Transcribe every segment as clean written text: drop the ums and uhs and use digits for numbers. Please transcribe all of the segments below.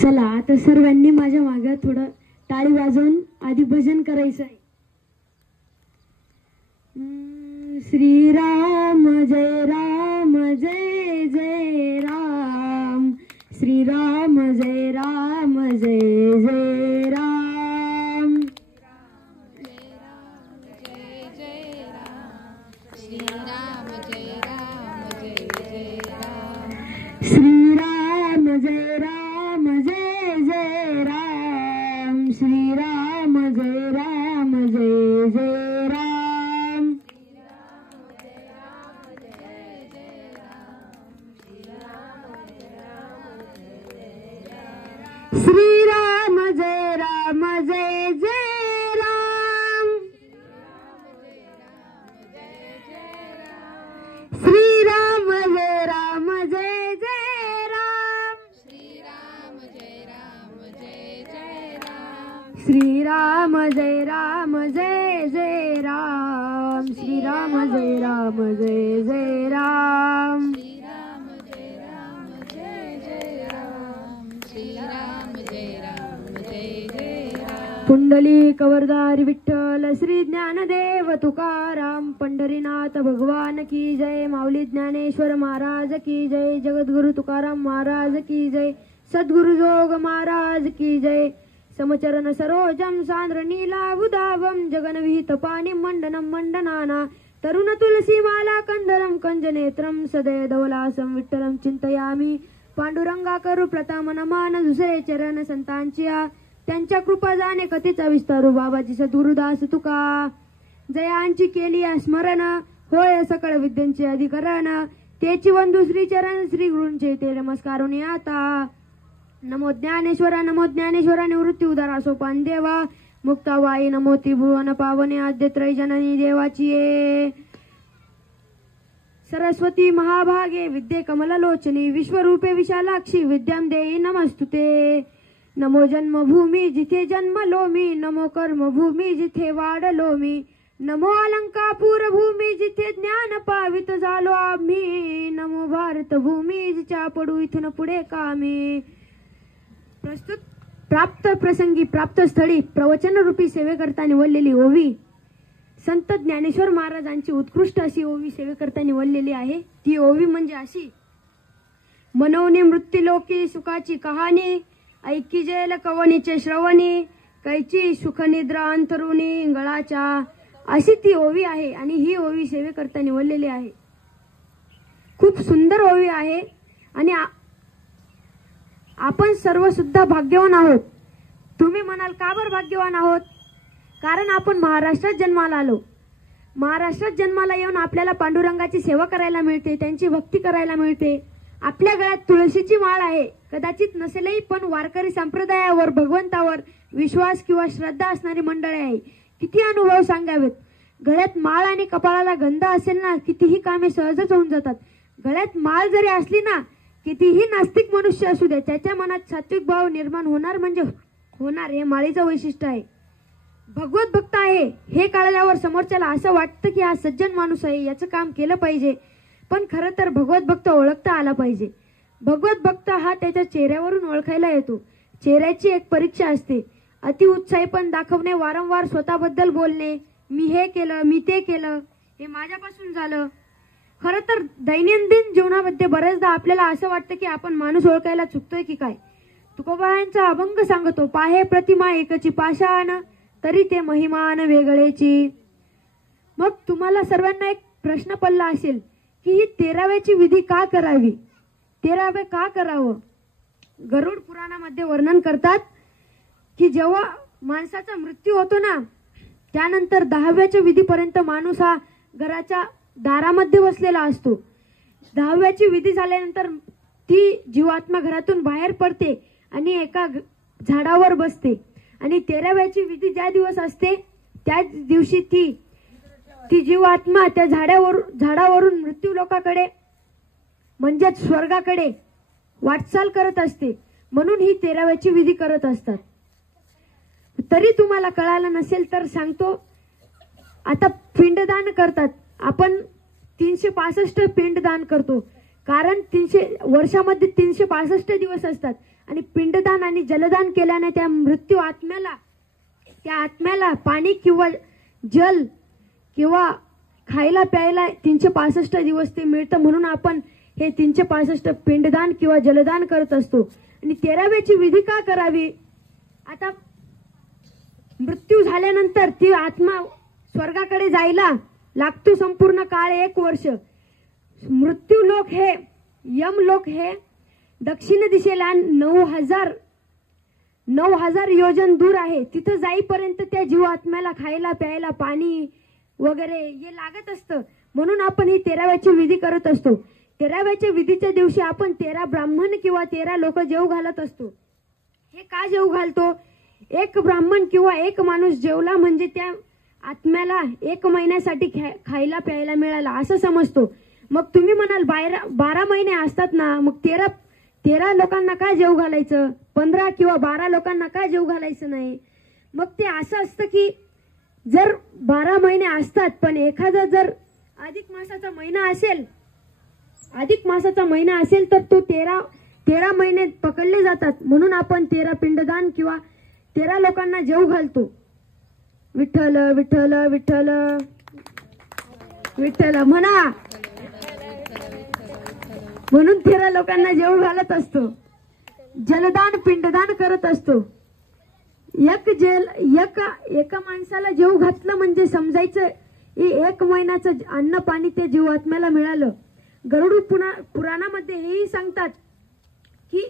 चला आता सर्वांनी माझ्या मागे थोडं टाळी वाजवून आधी भजन करायचं आहे. श्रीराम जय राम जय जय राम, श्रीराम जय राम जय जय राम, श्रीराम जय राम जय जय राम, श्रीराम जय राम जय जय राम, श्रीराम जय राम जय जय राम, श्रीराम जय राम जय जय राम, श्रीराम जय राम जय जय राम, श्रीराम जय राम जय जय राम, श्रीराम जय राम जय जय राम, श्रीराम जय राम जय जय राम, श्रीराम जय राम जय जय राम, श्रीराम जय राम जय जय राम, पुंडली कवरदारी विठ्ठल श्री ज्ञानदेव तुकाराम, पंढरीनाथ भगवान की जय, माऊली ज्ञानेश्वर महाराज की जय, जगद्गुरु तुकाराम महाराज की जय, सद्गुरु जोग महाराज की जय. समचरण सरोजम सांद्र नीलाभुधावम, जगनविहित पाणी मंडनम मंडनाना, तरुण तुलसी माला कंदरम कंजनेत्रम, सदय धवलासम विठ्ठलम चिंतयामी, पांडुरंगा करू प्रथम नमान, दुसरे चरण संतांच्या त्यांच्या कृपा जाणे कथेचा विस्तारू, बाबाजी सद्गुरुदास तुका जयांची केली स्मरण, होय सकळ विद्यांचे अधिकरण, तेची वंदू श्री चरण श्री गुरूंचे ते नमस्कारुनी आता. नमो ज्ञानेश्वरा निवृत्ती उदारा सोपान देवा, मुक्ताबाई नमो त्रिभुवन पावने, आद्य त्रयजननी देवाची ये. सरस्वती महाभागे विद्ये कमललोचनी, विश्वरूपे विशालाक्षी विद्यां देई नमस्तुते. नमो जन्मभूमी जिथे जन्मलो मी, नमो कर्मभूमी जिथे वाढलो मी, नमो अलंकापूर भूमी जिथे ज्ञान पावित झालो आम्ही, नमो भारत भूमी जिच्या पडू इथून पुढे कामी. प्रस्तुत प्राप्त प्रसंगी प्राप्त स्थळी प्रवचन रूपी सेवेकरता निवडलेली ओवी संत ज्ञानेश्वर महाराजांची उत्कृष्ट अशी ओवी सेवेकरता निवडलेली आहे. ती ओवी म्हणजे अशी: मनोनी मृत्यूलोकी सुखाची कहाणी, ऐकी जेल कवनीचे श्रवणी, कैची सुखनिद्रा अंतरुणी गळाच्या, अशी ती ओवी आहे. आणि ही ओवी सेवेकरता निवडलेली आहे. खूप सुंदर ओवी आहे. आणि आपण सर्व सुद्धा भाग्यवान आहोत. तुम्ही म्हणाल का बरं भाग्यवान आहोत? कारण आपण महाराष्ट्रात जन्माला आलो. महाराष्ट्रात जन्माला येऊन आपल्याला पांडुरंगाची सेवा करायला मिळते, त्यांची भक्ती करायला मिळते. आपल्या गळ्यात तुळशीची माळ आहे. कदाचित नसेलही, पण वारकरी संप्रदायावर भगवंतावर विश्वास किंवा श्रद्धा असणारी मंडळी आहे. किती अनुभव सांगावेत. गळ्यात माळ आणि कपाळाला गंध असेल ना, कितीही कामे सहजच होऊन जातात. गळ्यात माळ जरी असली ना, कितीही नास्तिक मनुष्य असू दे, त्याच्या मनात सात्विक भाव निर्माण होणार म्हणजे होणार. हे माळीचं वैशिष्ट्य आहे. भगवत भक्त आहे हे कळल्यावर समोरच्याला असं वाटतं की हा सज्जन माणूस आहे, याचं काम केलं पाहिजे. पण खरं तर भगवत भक्त ओळखता आला पाहिजे. भगवत भक्त हा त्याच्या चेहऱ्यावरून ओळखायला येतो. चेहऱ्याची एक परीक्षा असते. अतिउत्साहीपण दाखवणे, वारंवार स्वतःबद्दल बोलणे, मी हे केलं, मी ते केलं, हे माझ्यापासून झालं. खरं तर दैनंदिन जीवनामध्ये बरेचदा आपल्याला असं वाटतं की आपण माणूस ओळखायला चुकतोय की काय. तुकोबारायांचा अभंग सांगतो: पाहे प्रतिमा एकची पाषाण, तरी ते महिमान वेगळेची. मग तुम्हाला सर्वांना एक प्रश्न पडला असेल की ही 13व्याची विधी का करावी, 13वे का करावं? गरुड पुराणामध्ये वर्णन करतात की जेव्हा माणसाचा मृत्यू होतो ना, त्यानंतर 10व्याच्या विधीपर्यंत माणूस हा घराच्या दारामध्ये बसलेला असतो. 10व्याची विधी झाल्यानंतर ती जीवात्मा घरातून बाहेर पडते आणि एका झाडावर बसते. आणि 13व्याची विधी ज्या दिवस असते त्याच दिवशी ती जीवात्मा त्या झाडावरून मृत्यू लोकाकडे म्हणजेच स्वर्गाकडे वाटचाल करत असते. म्हणून ही 13व्याची विधी करत असतात. तरी तुम्हाला कळालं नसेल तर सांगतो. आता पिंडदान करतात आपण, 365 पिंडदान करतो. कारण वर्षामध्ये 365 दिवस असतात आणि पिंडदान आणि जलदान केल्याने त्या मृत्यू आत्म्याला पाणी किंवा जल किंवा खायला प्यायला 365 दिवस ते मिळतं. म्हणून आपण हे 365 पिंडदान किंवा जलदान करत असतो. आणि 13व्याची विधी का करावी? आता मृत्यू झाल्यानंतर ती आत्मा स्वर्गाकडे जायला लागतो संपूर्ण काळ 1 वर्ष. मृत्यू लोक हे यम लोक हे दक्षिण दिशेला 9,000 योजन दूर आहे. तिथं जाईपर्यंत त्या जीवात्म्याला खायला प्यायला पाणी वगैरे हे लागत असतं. म्हणून आपण ही 13व्याची विधी करत असतो. 13व्याच्या विधीच्या दिवशी आपण 13 ब्राह्मण किंवा 13 लोक जेव घालत असतो. हे का जेव घालतो? एक ब्राह्मण किंवा एक माणूस जेवला म्हणजे त्या आत्म्याला 1 महिन्यासाठी खायला प्यायला मिळाला असं समजतो. मग तुम्ही म्हणाल 12 महिने असतात ना, मग 13 लोकांना काय जेव घालायचं? 15 किंवा 12 लोकांना काय जेव घालायचं नाही? मग ते असं असतं की जर 12 महिने असतात पण एखादा जर अधिक मासाचा महिना असेल तर तो 13 महिने पकडले जातात. म्हणून आपण 13 पिंडदान किंवा 13 लोकांना जेव घालतो. विठ्ठल विठ्ठल विठ्ठल विठ्ठल म्हणा. म्हणून 13 लोकांना जेव घालत असतो. जलदान पिंडदान करत असतो. एका माणसाला जेव घातलं म्हणजे समजायचं 1 महिन्याचं अन्न पाणी ते जीवात्म्याला मिळालं. गरुड पुराणामध्ये हेही सांगतात की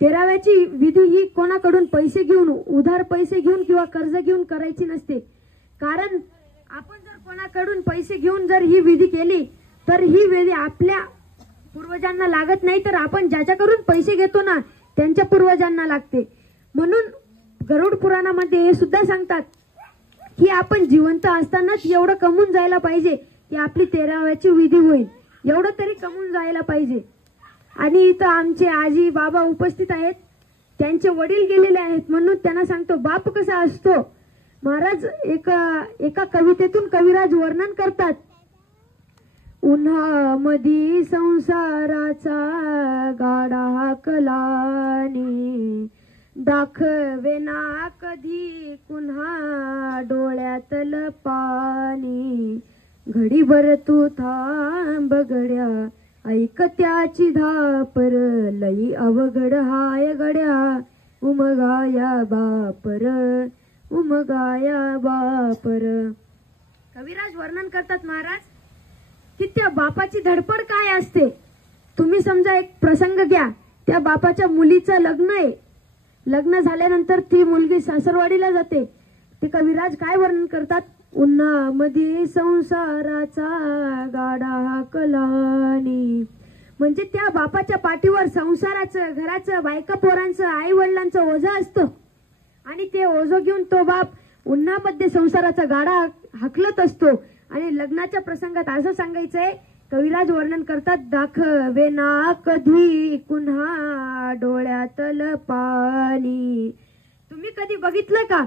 13व्याची विधी ही कोणाकडून पैसे घेऊन उधार पैसे घेऊन किंवा कर्ज घेऊन करायची नसते. कारण आपण जर कोणाकडून पैसे घेऊन जर ही विधी केली तर ही विधी आपल्या पूर्वजांना लागत नाही, तर आपण ज्याच्याकडून पैसे घेतो ना त्यांच्या पूर्वजांना लागते. म्हणून गरुड पुराणामध्ये हे सुद्धा सांगतात की आपण जिवंत असतानाच एवढं कमवून जायला पाहिजे की आपली 13व्याची विधी होईल. एवढं तरी कमवून जायला पाहिजे. आणि इथं आमचे आजी बाबा उपस्थित आहेत, त्यांचे वडील गेलेले आहेत. म्हणून त्यांना सांगतो बाप कसा असतो. महाराज एका कवितेतून कविराज वर्णन करतात. उन्हामधी संसाराचा गाडा हाकलानी दाखवेना कधी कुन्हा डोळ्यातलं पाणी. घडीभर तू थांब गड्या ऐक त्याची धापर लई अवघड हाय गड्या उमगाया बापर उमगाया बापर. कविराज वर्णन करतात महाराज की त्या बापाची धडपड काय असते. तुम्ही समजा एक प्रसंग घ्या, त्या बापाच्या मुलीचं लग्न आहे. लग्न झाल्यानंतर ती मुलगी सासरवाडीला जाते. ते कविराज काय वर्णन करतात. उन्हामध्ये संसाराचा गाडा हाकलानी. म्हणजे त्या बापाच्या पाठीवर संसाराचं घराचं बायका पोरांचं आई वडिलांचं ओझं असतं आणि ते ओझं घेऊन तो बाप उन्हामध्ये संसाराचा गाडा हाकलत असतो. आणि लग्नाच्या प्रसंगात असं सांगायचंय, कविराज वर्णन करतात दाखवेना कधी कुन्हा डोळ्यातलं पाणी. तुम्ही कधी बघितलं का?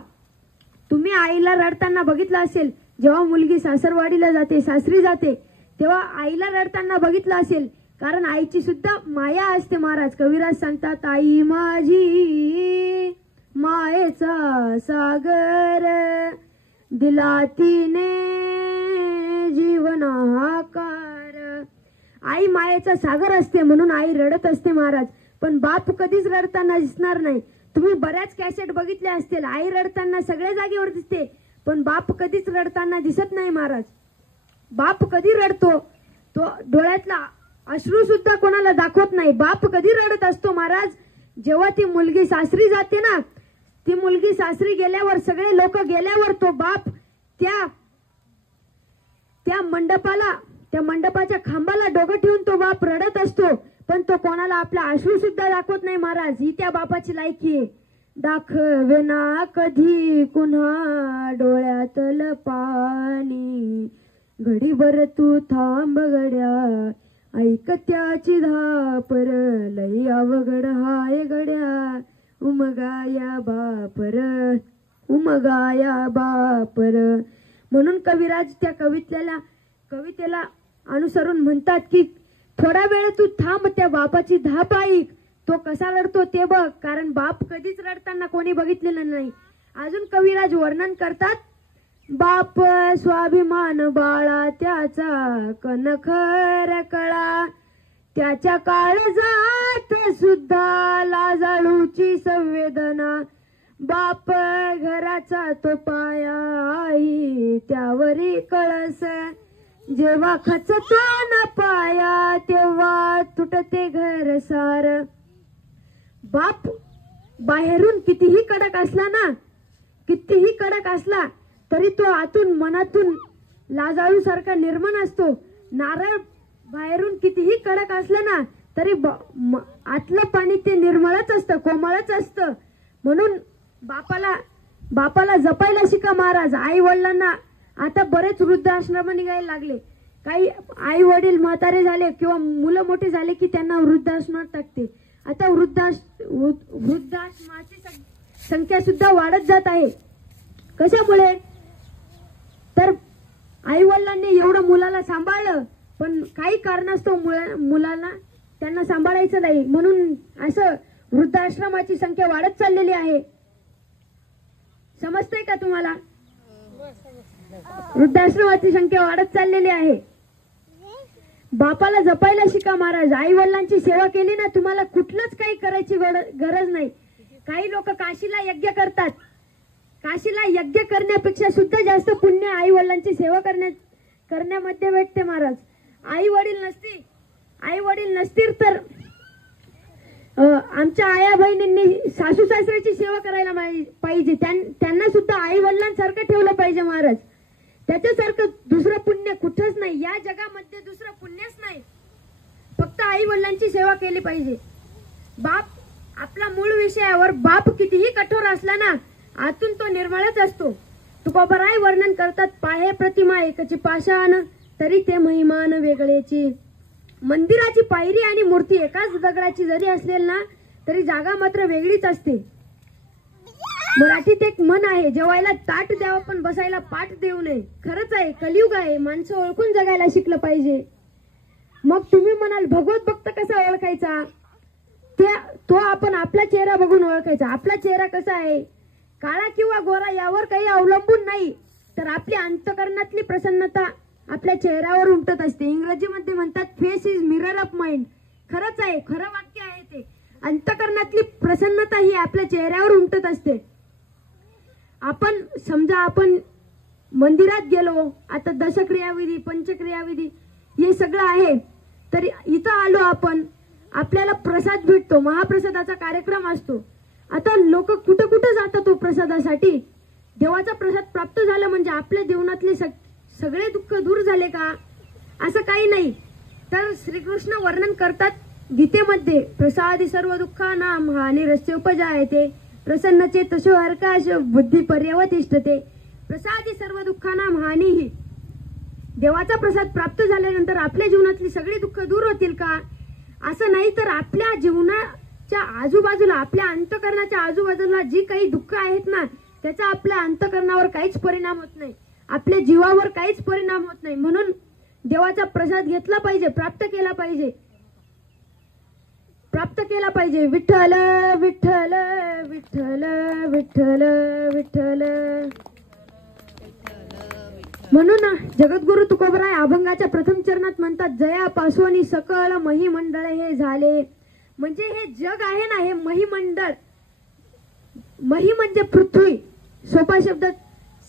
तुम्ही आईला रडताना बघितलं असेल. जेव्हा मुलगी सासरवाडीला जाते सासरी जाते तेव्हा आईला रडताना बघितलं असेल. कारण आईची सुद्धा माया असते. महाराज कविराज सांगतात आई माझी मायेचा सागर दिला तिने जीवनाकार. आई मायेचा सागर असते म्हणून आई रडत असते महाराज. पण बाप कधीच रडताना दिसणार नाही. तुम्ही बऱ्याच कॅसेट बघितल्या असतील. आई रडताना सगळ्या जागेवर दिसते पण बाप कधीच रडताना दिसत नाही महाराज. बाप कधी रडतो तो डोळ्यातला अश्रू सुद्धा कोणाला दाखवत नाही. बाप कधी रडत असतो महाराज जेव्हा ती मुलगी सासरी जाते ना. ती मुलगी सासरी गेल्यावर सगळे लोक गेल्यावर तो बाप त्या मंडपाच्या खांबाला डोकं ठेवून तो बाप रडत असतो. पण तो कोणाला आपला अश्रू सुद्धा दाखवत नाही महाराज. ही त्या बापाची लायकी आहे. दाखवेना कधी कुन्हा डोळ्यातलं पाणी घडीभर तू थांब गड्या ऐक त्याची धापर लई अवघड हाय गड्या उमगाया बापर उमगाया बापर. म्हणून कविराज त्या कवितेला अनुसरून म्हणतात की थोडा वेळ तू थांब, त्या बापाची धाप ऐक. तो कसा रडतो ते बघ, कारण बाप कधीच रडताना कोणी बघितलेलं नाही. अजून कविराज वर्णन करतात, बाप स्वाभिमान बाळा त्याचा कणखर कळा, त्याच्या काळजात सुद्धा लाजाळूची संवेदना. बाप घराचा तो पाया, आई त्यावरी कळस, जेव्हा खचतो ना पाया तेव्हा तुटते घर सार. बाप बाहेरून कितीही कडक असला ना, कितीही कडक असला तरी तो आतून मनातून लाजाळू सारखा निर्मळ असतो. नारळ बाहेरून कितीही कडक असलं ना तरी आतलं पाणी ते निर्मळच असतं, कोमळच असतं. म्हणून बापाला जपायला शिका महाराज. आई वडिलांना आता बरेच वृद्धाश्रम निघायला लागले. काही आई वडील म्हातारे झाले किंवा मुलं मोठे झाले की त्यांना वृद्धाश्रमात टाकते. आता वृद्धाश्रमाची संख्या सुद्धा वाढत जात आहे. कशामुळे? तर आई वडिलांनी एवढं मुलाला सांभाळलं, पण काही कारणास्तव मुलांना त्यांना सांभाळायचं नाही, म्हणून असं वृद्धाश्रमाची संख्या वाढत चाललेली आहे. समजतंय का तुम्हाला? वृद्धाश्रमाची संख्या वाढत चाललेली आहे. बापाला जपायला शिका महाराज. आई वडिलांची सेवा केली ना, तुम्हाला कुठलंच काही करायची गरज नाही. काही लोक काशीला यज्ञ करतात. काशीला यज्ञ करण्यापेक्षा सुद्धा जास्त पुण्य आई वडिलांची सेवा करण्यामध्ये भेटते महाराज. आई वडील नसतील तर आमच्या आया बहिणींनी सासू सासऱ्याची सेवा करायला पाहिजे. त्यांना सुद्धा आई वडिलांसारखं ठेवलं पाहिजे महाराज. त्याच्यासारखं दुसरं पुण्य कुठंच नाही. या जगामध्ये दुसरं पुण्यच नाही. फक्त आई वडिलांची सेवा केली पाहिजे. बाप, आपला मूळ विषयावर बाप कितीही कठोर असला ना, आतून तो निर्मळच असतो. तुकोबराय वर्णन करतात, पाहे प्रतिमा एकची पाषाण, तरी ते महिमान वेगळेची. मंदिराची पायरी आणि मूर्ती एकाच दगडाची जरी असेल ना तरी जागा मात्र वेगळीच असते. मराठीत एक म्हण आहे, जेवायला ताट द्यावं पण बसायला पाठ देऊ नये. खरंच आहे, कलियुग आहे. माणसं ओळखून जगायला शिकलं पाहिजे. मग तुम्ही म्हणाल भगवत भक्त कसा ओळखायचा? तो आपण आपला चेहरा बघून ओळखायचा. आपला चेहरा कसा आहे, काळा किंवा गोरा यावर काही अवलंबून नाही, तर आपल्या अंतकरणातली प्रसन्नता आपल्या चेहऱ्यावर उमटत असते. इंग्रजीमध्ये म्हणतात face is mirror of mind. खरंच आहे, खरं वाक्य आहे ते. अंतकरणातली प्रसन्नता ही आपल्या चेहऱ्यावर उमटत असते. आपण मंदिरात गेलो, आता दशक्रियाविधी, पंचक्रियाविधी हे सगळं आहे, तर इथं आलो आपण, आपल्याला प्रसाद भेटतो. महाप्रसादाचा कार्यक्रम असतो. आता लोक कुठं कुठं जातात तो प्रसादासाठी. देवाचा प्रसाद प्राप्त झाला म्हणजे आपल्या जीवनातले सगळे दुःख दूर झाले का? असं काही नाही. तर श्रीकृष्ण वर्णन करतात गीतेमध्ये, प्रसादी सर्व दुःखानां हानिरस्य उपजायते, प्रसन्नचे तशो हरकाश बुद्धी पर्यवतिष्ठते. प्रसादी सर्व दुःखानां हानिही. देवाचा प्रसाद प्राप्त झाल्यानंतर आपल्या जीवनातली सगळी दुःख दूर होतील का? असं नाही. तर आपल्या जीवनाच्या आजूबाजूला, आपल्या अंतकरणाच्या आजूबाजूला जी काही दुःख आहेत ना, त्याचा आपल्या अंतकरणावर काहीच परिणाम होत नाही, आपल्या जीवावर काहीच परिणाम होत नाही. म्हणून देवाचा प्रसाद घेतला पाहिजे, प्राप्त केला पाहिजे. विठ्ठल विठ्ठल विठ्ठल विठ्ठल विठ्ठल. म्हणून जगद्गुरु तुकोबराय अभंगाच्या प्रथम चरणात म्हणतात, जया पासोनी सकळ महिमंडळ हे झाले. म्हणजे हे जग आहे ना, हे महिमंडळ. मही म्हणजे पृथ्वी. सोपा शब्द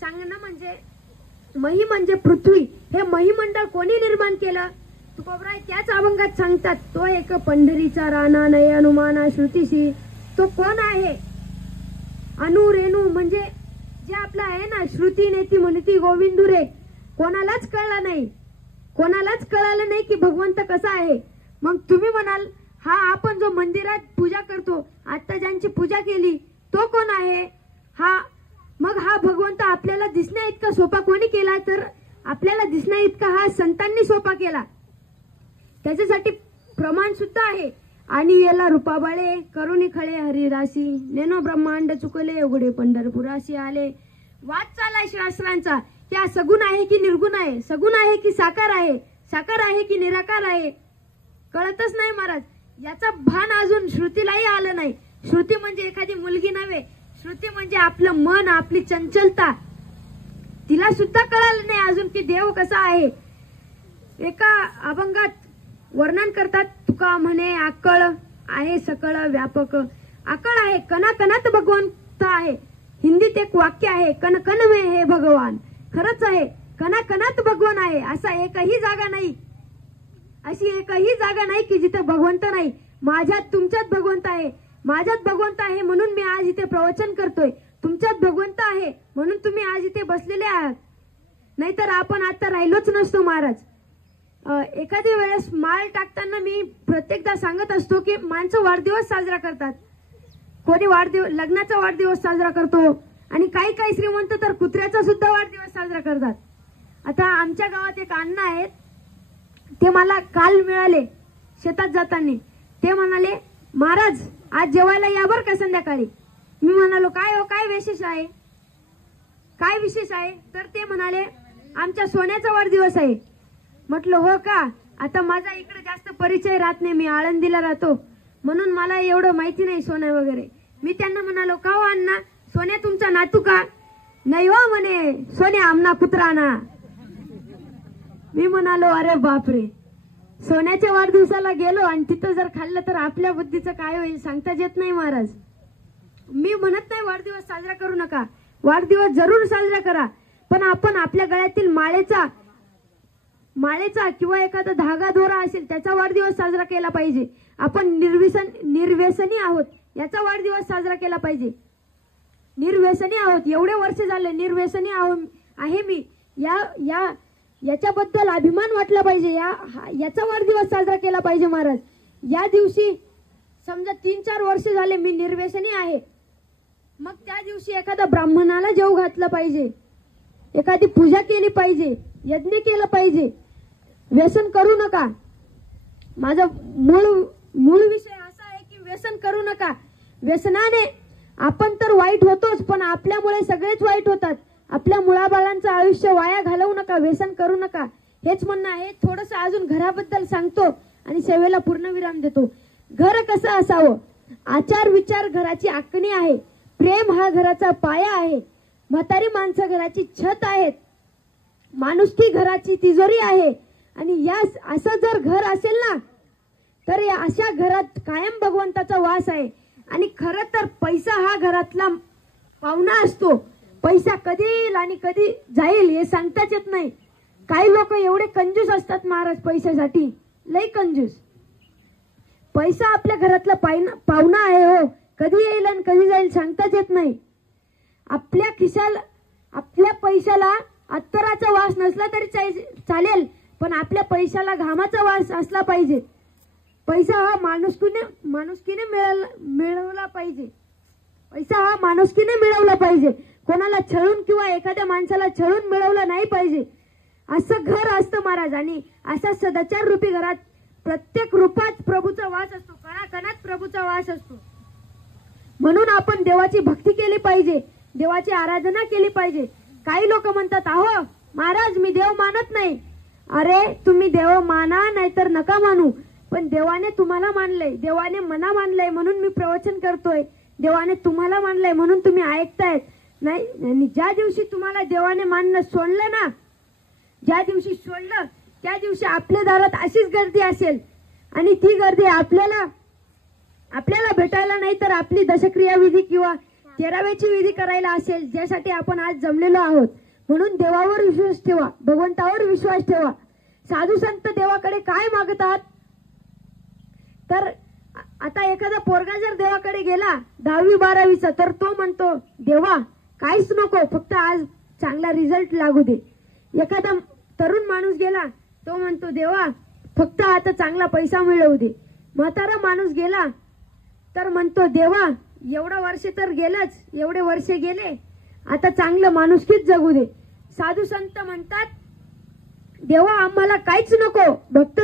सांगणं म्हणजे मही म्हणजे पृथ्वी. हे महिमंडळ कोणी निर्माण केलं? तुकोबराय त्याच अभंगात सांगतात, तो एक पंढरीचा राणा नये अनुमाना श्रुतीशी. तो कोण आहे? अनु रेणू म्हणजे जे आपलं आहे ना, श्रुती नेती म्हणती गोविंदू रे. कोणालाच कळलं नाही की भगवंत कसा आहे. मग तुम्ही म्हणाल, हा आपण जो मंदिरात पूजा करतो, आता ज्यांची पूजा केली तो कोण आहे? मग हा भगवंत आपल्याला दिसण्या इतका सोपा कोणी केला? तर आपल्याला दिसण्या इतका हा संतांनी सोपा केला. त्याच्यासाठी प्रमाण सुद्धा आहे. आणि याला रूपाबळे करुणी खळे हरिराशी, नेनो ब्रह्मांड चुकले उघडे पंढरपुराशी आले. वाद चाललाय शास्त्रांचा, की सगुण आहे की निर्गुण आहे, सगुण आहे की साकार आहे, साकार आहे की निराकार आहे. कळतच नाही महाराज. याचा भान अजून श्रुतीलाही आलं नाही. श्रुती म्हणजे एखादी मुलगी नव्हे, श्रुती म्हणजे आपलं मन, आपली चंचलता. तिला सुद्धा कळालं नाही अजून की देव कसा आहे. एका अभंगात वर्णन करतात, तुका म्हणे आकळ आहे सकळ व्यापक. आकळ आहे, कणाकणात भगवंत आहे. हिंदीत एक वाक्य आहे, कण कण में हे भगवान. खरंच आहे, कणाकणात भगवान आहे. असा एकही जागा नाही, अशी एकही जागा नाही की जिथे भगवंत नाही. माझ्यात तुमच्यात भगवंत आहे, माझ्यात भगवंत आहे म्हणून मी आज इथे प्रवचन करतोय. तुमच्यात भगवंत आहे म्हणून तुम्ही आज इथे बसलेले आहात, नाहीतर आपण आता राहिलोच नसतो महाराज. एखादी वेळेस माळ टाकताना मी प्रत्येकदा सांगत असतो की माणसं वाढदिवस साजरा करतात. कोणी लग्नाचा वाढदिवस साजरा करतो आणि काही काही श्रीमंत तर कुत्र्याचा सुद्धा वाढदिवस साजरा करतात. आता आमच्या गावात एक अण्णा आहेत, ते मला काल मिळाले शेतात जाताना. ते म्हणाले, महाराज आज जेवायला या बरं का संध्याकाळी. मी म्हणालो, काय हो, काय विशेष आहे, काय विशेष आहे. तर ते म्हणाले, आमच्या सोन्याचा वाढदिवस आहे. म्हटलं हो का. आता माझा इकडे जास्त परिचय राहत नाही, मी आळंदीला राहतो म्हणून मला एवढं माहिती नाही सोनं वगैरे. मी त्यांना म्हणालो, का हो अण्णा, सोन्या तुमचा नातू का. नाही हो म्हणे, सोन्या आमना कुत्राना. मी म्हणालो, अरे बापरे. सोन्याच्या वाढदिवसाला गेलो आणि तिथं जर खाल्लं तर आपल्या बुद्धीचं काय होईल सांगताच येत नाही महाराज. मी म्हणत नाही वाढदिवस साजरा करू नका, वाढदिवस जरूर साजरा करा, पण आपण आपल्या गळ्यातील माळेचा किंवा एखादा धागा दोरा असेल त्याचा वाढदिवस साजरा केला पाहिजे. आपण निर्व्यसनी आहोत याचा वाढदिवस साजरा केला पाहिजे. निर्व्यसनी आहोत, एवढे वर्ष झाले निर्व्यसनी आहे मी, याच्याबद्दल अभिमान वाटला पाहिजे. याचा वाढदिवस साजरा केला पाहिजे महाराज. या दिवशी समजा 3-4 वर्ष झाले मी निर्व्यसनी आहे, मग त्या दिवशी एखादा ब्राह्मणाला जेव घातलं पाहिजे, एखादी पूजा केली पाहिजे, यज्ञ केलं पाहिजे. व्यसन करू नका. माझा मूळ विषय असा आहे की व्यसन करू नका. व्यसनाने आपण तर वाईट होतोच, पण आपल्यामुळे सगळेच वाईट होतात. आपल्या मुलाबाळांचं आयुष्य वाया घालवू नका, व्यसन करू नका, हेच म्हणणं आहे. थोडंसं अजून घराबद्दल सांगतो आणि सेवेला पूर्णविराम देतो. घर कसं असावं. आचार विचार घराची आखणी आहे. प्रेम हा घराचा पाया आहे. म्हातारी माणसं घराची छत आहेत. माणुसकी घराची तिजोरी आहे. आणि असं जर घर असेल ना तर अशा घरात कायम भगवंताचा वास आहे. आणि खरं तर पैसा हा घरातला पाहुणा असतो. पैसा कधी येईल आणि कधी जाईल हे सांगताच येत नाही. काही लोक एवढे कंजूस असतात महाराज, पैशासाठी लई कंजूस. पैसा आपल्या घरातला पाहुणा आहे हो, कधी येईल आणि कधी जाईल सांगताच येत नाही. आपल्या पैशाला अत्तराचा वास नसला तरी चालेल, पण आपल्या पैशाला घामाचा वास असला पाहिजे. पैसा हा माणुसकीने मिळवला पाहिजे. पैसा हा माणुसकीने मिळवला पाहिजे. कोणाला छळून किंवा एखाद्या माणसाला छळून मिळवलं नाही पाहिजे. असं घर असतं महाराज. आणि अशा सदाचार रूपी घरात प्रत्येक रूपात प्रभूचा वास असतो, कणाकणात प्रभूचा वास असतो. म्हणून आपण देवाची भक्ती केली पाहिजे, देवाची आराधना केली पाहिजे. काही लोक म्हणतात, अहो महाराज मी देव मानत नाही. अरे तुम्ही देव माना नाहीतर नका मानू, पण देवाने तुम्हाला मानलंय, देवाने मना मानलंय म्हणून मी प्रवचन करतोय. देवाने तुम्हाला मानलंय म्हणून तुम्ही ऐकतायत. नाही, आणि ज्या दिवशी तुम्हाला देवाने मानणं सोडलं ना, ज्या दिवशी सोडलं त्या दिवशी आपल्या दारात अशीच गर्दी असेल. आणि ती गर्दी आपल्याला भेटायला नाही तर आपली दशक्रिया विधी किंवा 13व्याची विधी करायला असेल, ज्यासाठी आपण आज जमलेलो आहोत. म्हणून देवावर विश्वास ठेवा, भगवंतावर विश्वास ठेवा. साधू संत देवाकडे काय मागतात. तर आता एखादा पोरगा जर देवाकडे गेला 10वी 12वीचा, तर तो म्हणतो देवा काहीच नको, फक्त आज चांगला रिझल्ट लागू दे. एखादा तरुण माणूस गेला, तो म्हणतो देवा फक्त आता चांगला पैसा मिळवू दे. म्हातारा माणूस गेला तर म्हणतो देवा एवढं वर्ष तर गेलंच, एवढे वर्ष गेले, आता चांगलं माणुसकीच जगू दे. साधू संत म्हणतात देवा आम्हाला काहीच नको, फक्त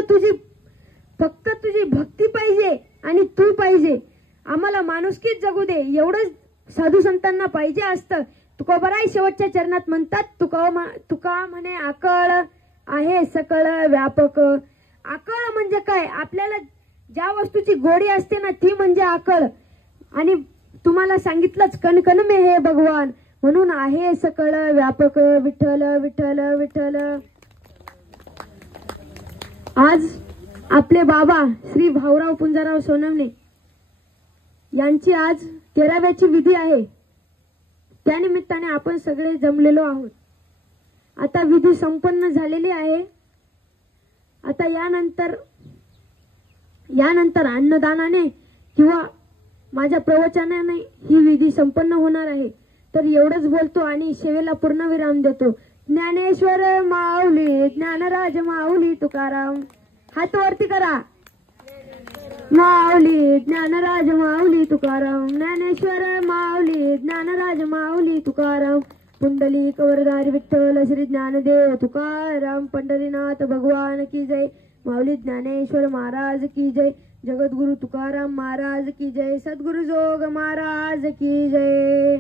तुझी भक्ती पाहिजे आणि तू पाहिजे, आम्हाला माणुसकीच जगू दे. एवढंच साधू संतांना पाहिजे असतं. तुकोबराय शेवटच्या चरणात म्हणतात, तुका म्हणे आकळ आहे सकळ व्यापक. आकळ म्हणजे काय? आपल्याला ज्या वस्तूची गोडी असते ना ती म्हणजे आकळ. आणि तुम्हाला सांगितलंच कण मे हे भगवान, म्हणून आहे सकळ व्यापक विठ्ठल विठ्ठल विठ्ठल. आज आपले बाबा श्री भाऊराव पुंजाराव सोनवणे यांची आज 13व्याची विधी आहे. त्यानिमित्ताने आपण सगळे जमलेलो आहोत. आता विधी संपन्न झालेली आहे. आता यानंतर अन्नदानाने किंवा माझ्या प्रवचनाने ही विधी संपन्न होणार आहे. तर एवढंच बोलतो आणि सेवेला पूर्णविराम देतो. ज्ञानेश्वर माऊली ज्ञानराज माऊली तुकाराम. हात वरती करा. माऊली ज्ञानराज माऊली तुकाराम. ज्ञानेश्वर माऊली ज्ञानराज माऊली तुकाराम. पुंडलिक वरदारी विठ्ठल श्री ज्ञानदेव तुकाराम. पंढरीनाथ भगवान की जय. माऊली ज्ञानेश्वर महाराज की जय. जगद्गुरु तुकाराम महाराज की जय. सद्गुरु जोग महाराज की जय.